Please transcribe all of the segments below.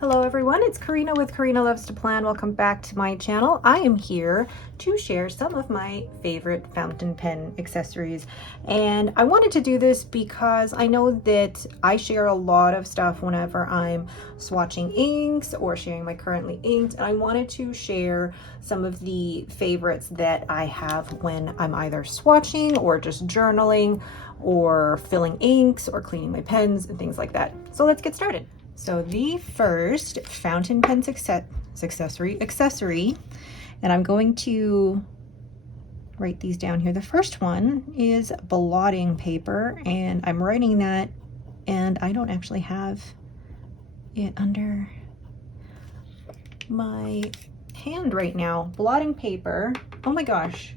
Hello everyone, it's Karina with Karina Loves to Plan. Welcome back to my channel. I am here to share some of my favorite fountain pen accessories. And I wanted to do this because I know that I share a lot of stuff whenever I'm swatching inks or sharing my currently inked. And I wanted to share some of the favorites that I have when I'm either swatching or just journaling or filling inks or cleaning my pens and things like that. So let's get started. So the first fountain pen accessory, and I'm going to write these down here. The first one is blotting paper, and I'm writing that, and I don't actually have it under my hand right now. Blotting paper, oh my gosh,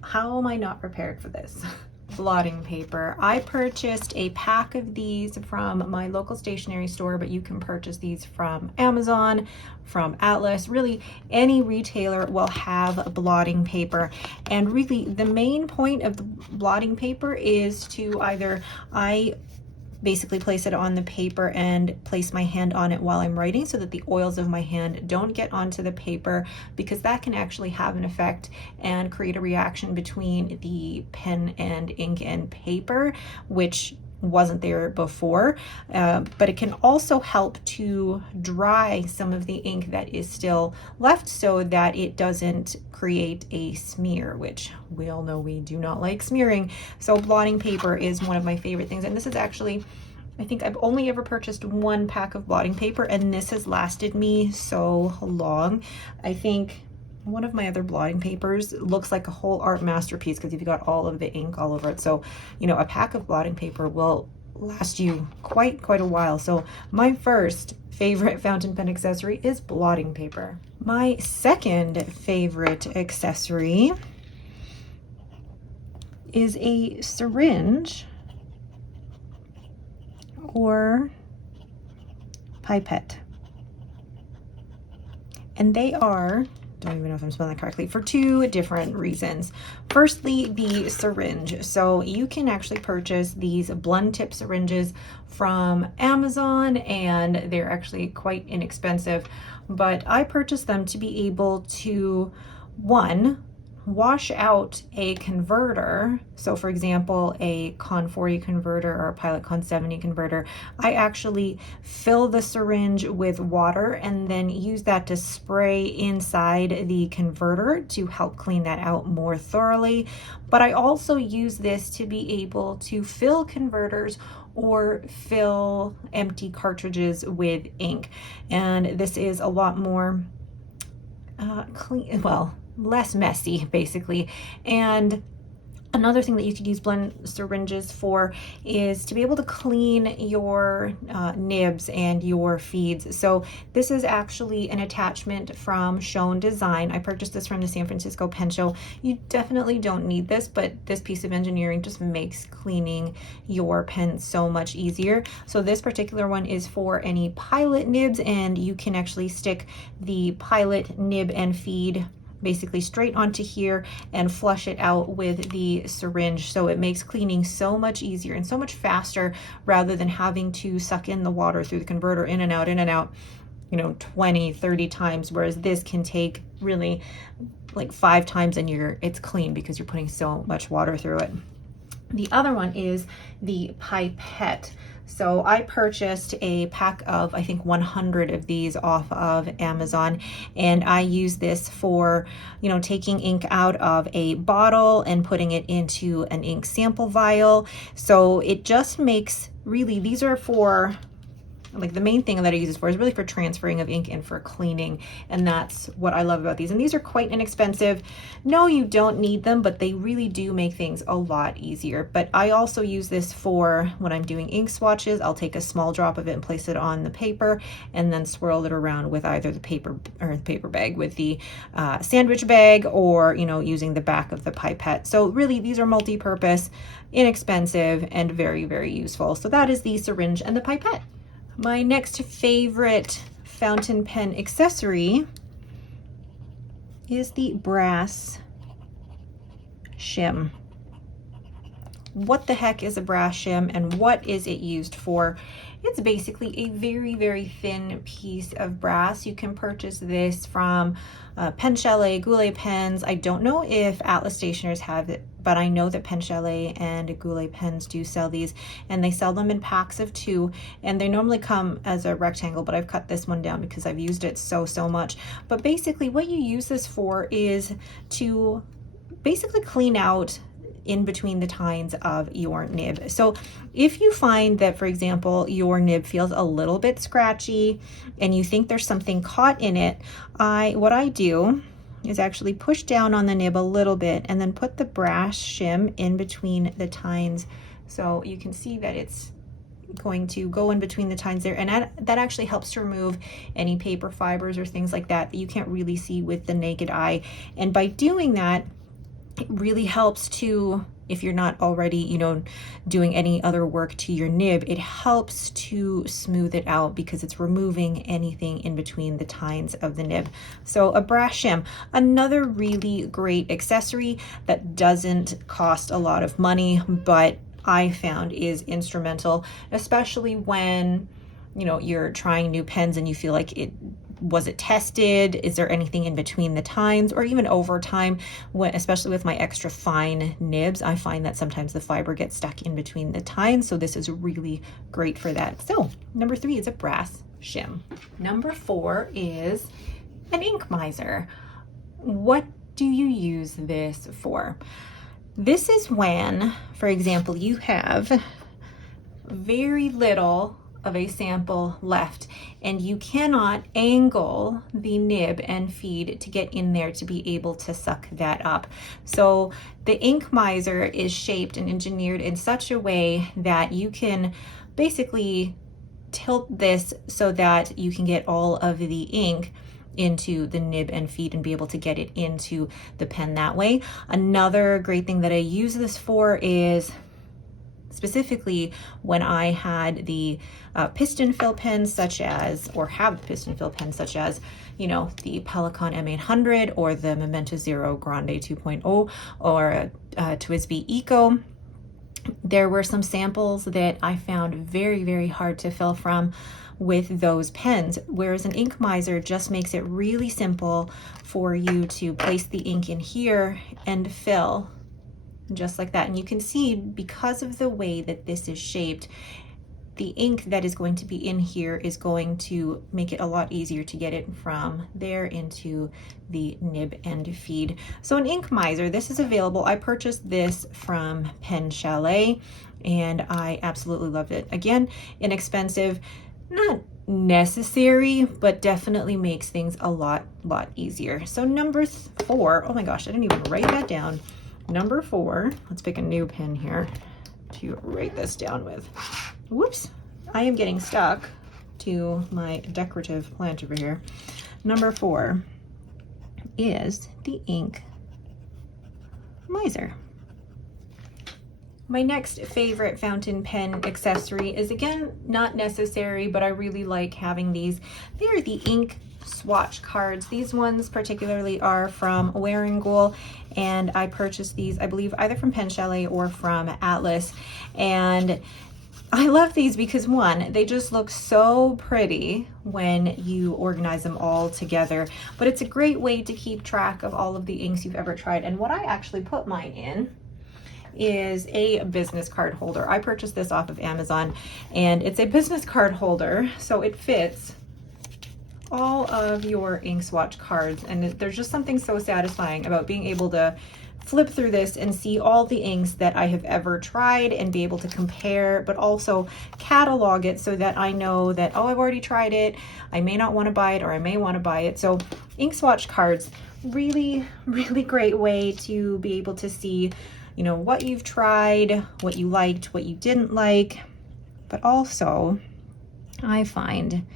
how am I not prepared for this? Blotting paper. I purchased a pack of these from my local stationery store, but you can purchase these from Amazon, from Atlas. Really, any retailer will have blotting paper. And really, the main point of the blotting paper is to either, I basically place it on the paper and place my hand on it while I'm writing so that the oils of my hand don't get onto the paper, because that can actually have an effect and create a reaction between the pen and ink and paper, which wasn't there before, but it can also help to dry some of the ink that is still left so that it doesn't create a smear, which we all know we do not like smearing. So blotting paper is one of my favorite things, and this is actually, I think I've only ever purchased one pack of blotting paper, and this has lasted me so long. I think one of my other blotting papers looks like a whole art masterpiece because you've got all of the ink all over it. So, you know, a pack of blotting paper will last you quite a while. So my first favorite fountain pen accessory is blotting paper. My second favorite accessory is a syringe or pipette. And they are, don't even know if I'm spelling that correctly, for two different reasons. Firstly, the syringe. So you can actually purchase these blend tip syringes from Amazon, and they're actually quite inexpensive, but I purchased them to be able to, one, wash out a converter. So for example, a Con 40 converter or a Pilot Con 70 converter, I actually fill the syringe with water and then use that to spray inside the converter to help clean that out more thoroughly. But I also use this to be able to fill converters or fill empty cartridges with ink. And this is a lot more clean, well, less messy basically. And another thing that you could use blend syringes for is to be able to clean your nibs and your feeds. So this is actually an attachment from Shim Design. I purchased this from the San Francisco Pen Show. You definitely don't need this, but this piece of engineering just makes cleaning your pen so much easier. So this particular one is for any Pilot nibs, and you can actually stick the Pilot nib and feed basically straight onto here and flush it out with the syringe. So it makes cleaning so much easier and so much faster, rather than having to suck in the water through the converter in and out, you know, 20, 30 times, whereas this can take really like 5 times and it's clean because you're putting so much water through it. The other one is the pipette. So I purchased a pack of, I think, 100 of these off of Amazon, and I use this for, you know, taking ink out of a bottle and putting it into an ink sample vial. So it just makes, really, these are for, like, the main thing that I use this for is really for transferring of ink and for cleaning, and that's what I love about these. And these are quite inexpensive. No, you don't need them, but they really do make things a lot easier. But I also use this for when I'm doing ink swatches. I'll take a small drop of it and place it on the paper and then swirl it around with either the paper or the paper bag with the sandwich bag, or, you know, using the back of the pipette. So really, these are multi-purpose, inexpensive, and very useful. So that is the syringe and the pipette. My next favorite fountain pen accessory is the brass shim. what the heck is a brass shim and what is it used for? It's basically a very, very thin piece of brass. You can purchase this from PenChalet, Goulet pens. I don't know if Atlas Stationers have it, but I know that PenChalet and Goulet pens do sell these, and they sell them in packs of 2, and they normally come as a rectangle, but I've cut this one down because I've used it so much. But basically what you use this for is to basically clean out in between the tines of your nib. So if you find that, for example, your nib feels a little bit scratchy and you think there's something caught in it, what I do is actually push down on the nib a little bit and then put the brass shim in between the tines. So you can see that it's going to go in between the tines there, and that actually helps to remove any paper fibers or things like that that you can't really see with the naked eye. And by doing that, it really helps to, if you're not already, you know, doing any other work to your nib, it helps to smooth it out because it's removing anything in between the tines of the nib. So a brass shim, another really great accessory that doesn't cost a lot of money, but I found is instrumental, especially when, you know, you're trying new pens and you feel like was it tested? Is there anything in between the tines, or even over time, especially with my extra fine nibs, I find that sometimes the fiber gets stuck in between the tines. So this is really great for that. So number 3 is a brass shim. Number 4 is an ink miser. What do you use this for? This is when, for example, you have very little of a sample left and you cannot angle the nib and feed to get in there to be able to suck that up. So the ink miser is shaped and engineered in such a way that you can basically tilt this so that you can get all of the ink into the nib and feed and be able to get it into the pen that way. Another great thing that I use this for is specifically when I had the piston fill pens such as, or have piston fill pens such as, you know, the Pelikan M800 or the Memento Zero Grande 2.0 or TWSBI Eco. There were some samples that I found very, very hard to fill from with those pens, whereas an ink miser just makes it really simple for you to place the ink in here and fill just like that. And you can see, because of the way that this is shaped, the ink that is going to be in here is going to make it a lot easier to get it from there into the nib and feed. So an ink miser, this is available. I purchased this from PenChalet and I absolutely loved it. Again, inexpensive, not necessary, but definitely makes things a lot easier. So number 4, oh my gosh, I didn't even write that down. Number 4, let's pick a new pen here to write this down with. Whoops, I am getting stuck to my decorative plant over here. Number 4 is the ink miser. My next favorite fountain pen accessory is, again, not necessary, but I really like having these. They are the ink Swatch Cards. These ones particularly are from Wearingeul, and I purchased these, I believe, either from PenChalet or from Atlas. And I love these because, one, they just look so pretty when you organize them all together, but it's a great way to keep track of all of the inks you've ever tried. And what I actually put mine in is a business card holder. I purchased this off of Amazon, and it's a business card holder, so it fits all of your ink swatch cards. And there's just something so satisfying about being able to flip through this and see all the inks that I have ever tried and be able to compare, but also catalog it so that I know that, oh, I've already tried it, I may not want to buy it, or I may want to buy it. So ink swatch cards, really great way to be able to see, you know, what you've tried, what you liked, what you didn't like. But also I find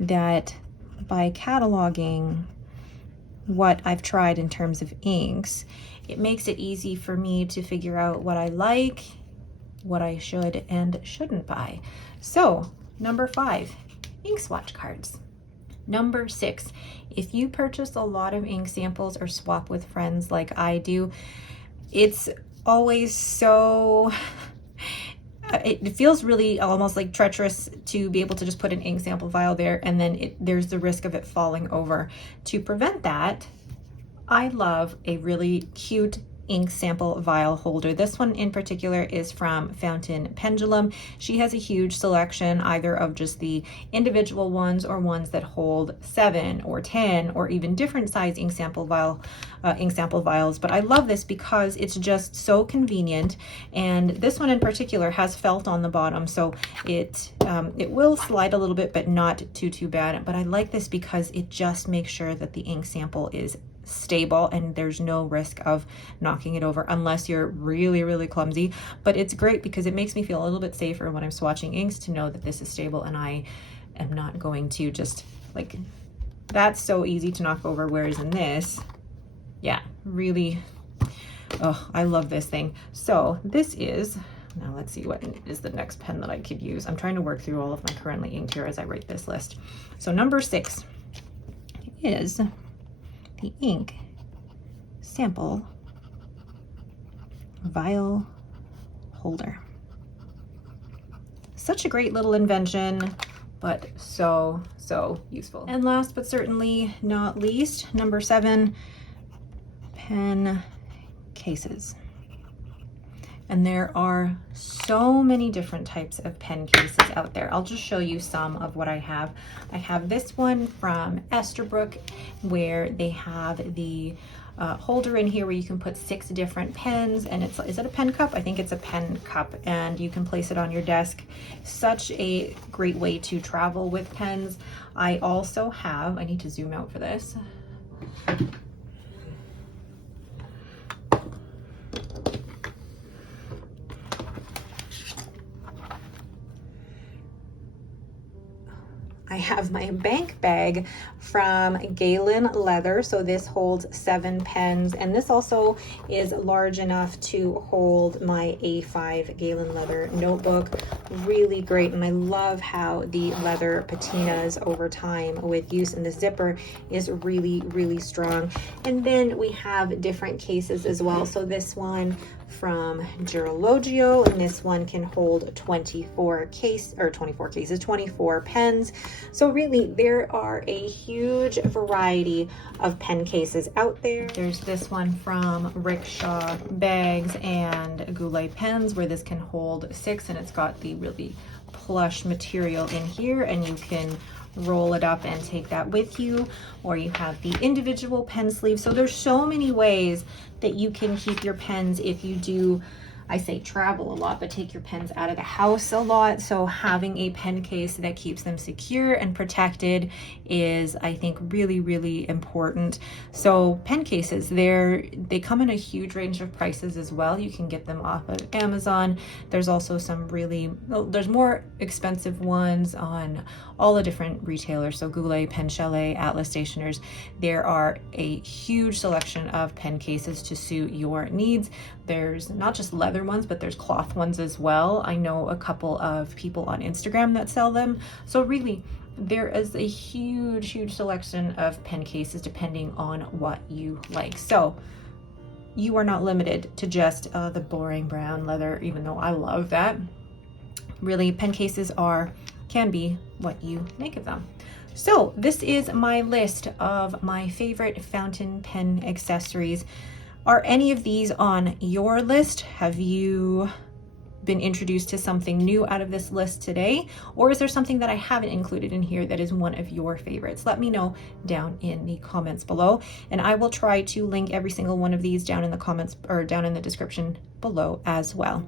that by cataloging what I've tried in terms of inks, it makes it easy for me to figure out what I like, what I should and shouldn't buy. So number 5, ink swatch cards. Number 6, if you purchase a lot of ink samples or swap with friends like I do, it's always so it feels really almost like treacherous to be able to just put an ink sample vial there, and then there's the risk of it falling over. To prevent that, I love a really cute ink sample vial holder. This one in particular is from Fountain Pendulum. She has a huge selection either of just the individual ones or ones that hold 7 or 10 or even different size ink sample vials. But I love this because it's just so convenient, and this one in particular has felt on the bottom, so it will slide a little bit, but not too bad. But I like this because it just makes sure that the ink sample is stable and there's no risk of knocking it over unless you're really clumsy. But it's great because it makes me feel a little bit safer when I'm swatching inks to know that this is stable and I am not going to just like, that's so easy to knock over, whereas in this, yeah, really, oh, I love this thing. So this is, now let's see what is the next pen that I could use. I'm trying to work through all of my currently inked here as I write this list. So number 6 is the ink sample vial holder. Such a great little invention, but so useful. And last but certainly not least, number 7, pen cases. And there are so many different types of pen cases out there. I'll just show you some of what I have. I have this one from Esterbrook where they have the holder in here where you can put 6 different pens, and is it a pen cup? I think it's a pen cup, and you can place it on your desk. Such a great way to travel with pens. I also have, I need to zoom out for this. I have my bank bag from Galen Leather. So this holds 7 pens, and this also is large enough to hold my A5 Galen Leather notebook. Really great, and I love how the leather patinas over time with use, and the zipper is really strong. And then we have different cases as well. So this one from Girologio, and this one can hold 24 pens. So really there are a huge variety of pen cases out there. There's this one from Rickshaw Bags and Goulet Pens where this can hold 6, and it's got the really plush material in here, and you can roll it up and take that with you, or you have the individual pen sleeve. So there's so many ways that you can keep your pens if you do, I say travel a lot, but take your pens out of the house a lot. So having a pen case that keeps them secure and protected is, I think, really important. So pen cases, they come in a huge range of prices as well. You can get them off of Amazon. There's also some there's more expensive ones on all the different retailers. So Goulet, PenChalet, Atlas Stationers. There are a huge selection of pen cases to suit your needs. There's not just leather ones, but there's cloth ones as well. I know a couple of people on Instagram that sell them. So really, there is a huge selection of pen cases depending on what you like. So you are not limited to just the boring brown leather, even though I love that. Really, pen cases can be what you make of them. So this is my list of my favorite fountain pen accessories. Are any of these on your list? Have you been introduced to something new out of this list today? Or is there something that I haven't included in here that is one of your favorites? Let me know down in the comments below, and I will try to link every single one of these down in the comments or down in the description below as well.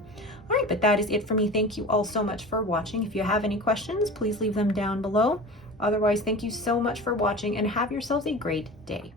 All right, but that is it for me. Thank you all so much for watching. If you have any questions, please leave them down below. Otherwise, thank you so much for watching, and have yourselves a great day.